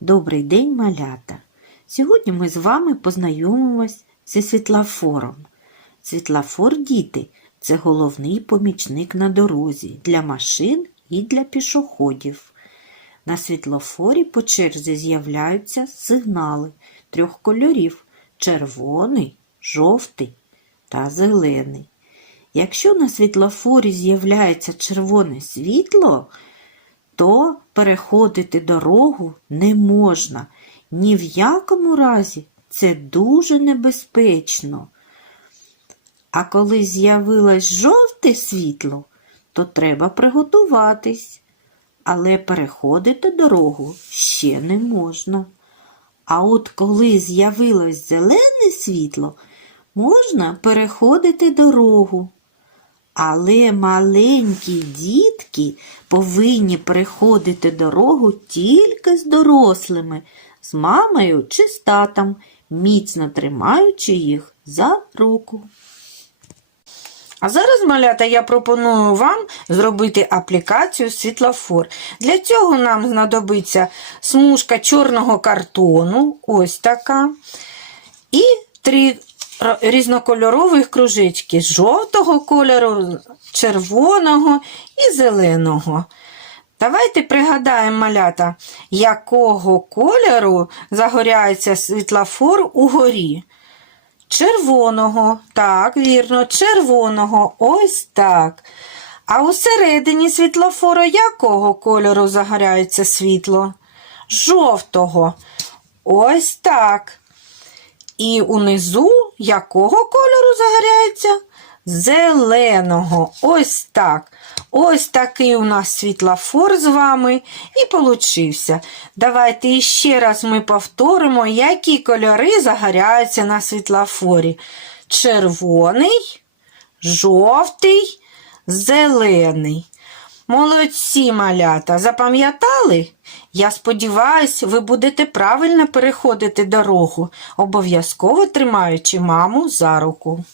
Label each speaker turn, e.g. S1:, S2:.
S1: Добрий день, малята! Сьогодні ми з вами познайомимось зі світлофором. Світлофор, діти, це головний помічник на дорозі для машин і для пішоходів. На світлофорі по черзі з'являються сигнали трьох кольорів червоний, жовтий та зелений. Якщо на світлофорі з'являється червоне світло, то переходити дорогу не можна. Ні в якому разі це дуже небезпечно. А коли з'явилось жовте світло, то треба приготуватись. Але переходити дорогу ще не можна. А от коли з'явилось зелене світло, можна переходити дорогу. Але маленькі дітки повинні переходити дорогу тільки з дорослими, з мамою чи з татом, міцно тримаючи їх за руку.
S2: А зараз, малята, я пропоную вам зробити аплікацію світлофор. Для цього нам знадобиться смужка чорного картону, ось така, і три різнокольорових кружечки жовтого кольору, червоного і зеленого. Давайте пригадаємо, малята, якого кольору загоряється світлофор угорі. Червоного, так, вірно, червоного, ось так. А усередині світлофору якого кольору загоряється світло? Жовтого. Ось так. І унизу якого кольору загоряється? Зеленого. Ось так. Ось такий у нас світлофор з вами і получився. Давайте іще раз ми повторимо, які кольори загоряються на світлофорі. Червоний, жовтий, зелений. Молодці малята, запам'ятали? Я сподіваюся, ви будете правильно переходити дорогу, обов'язково тримаючи маму за руку.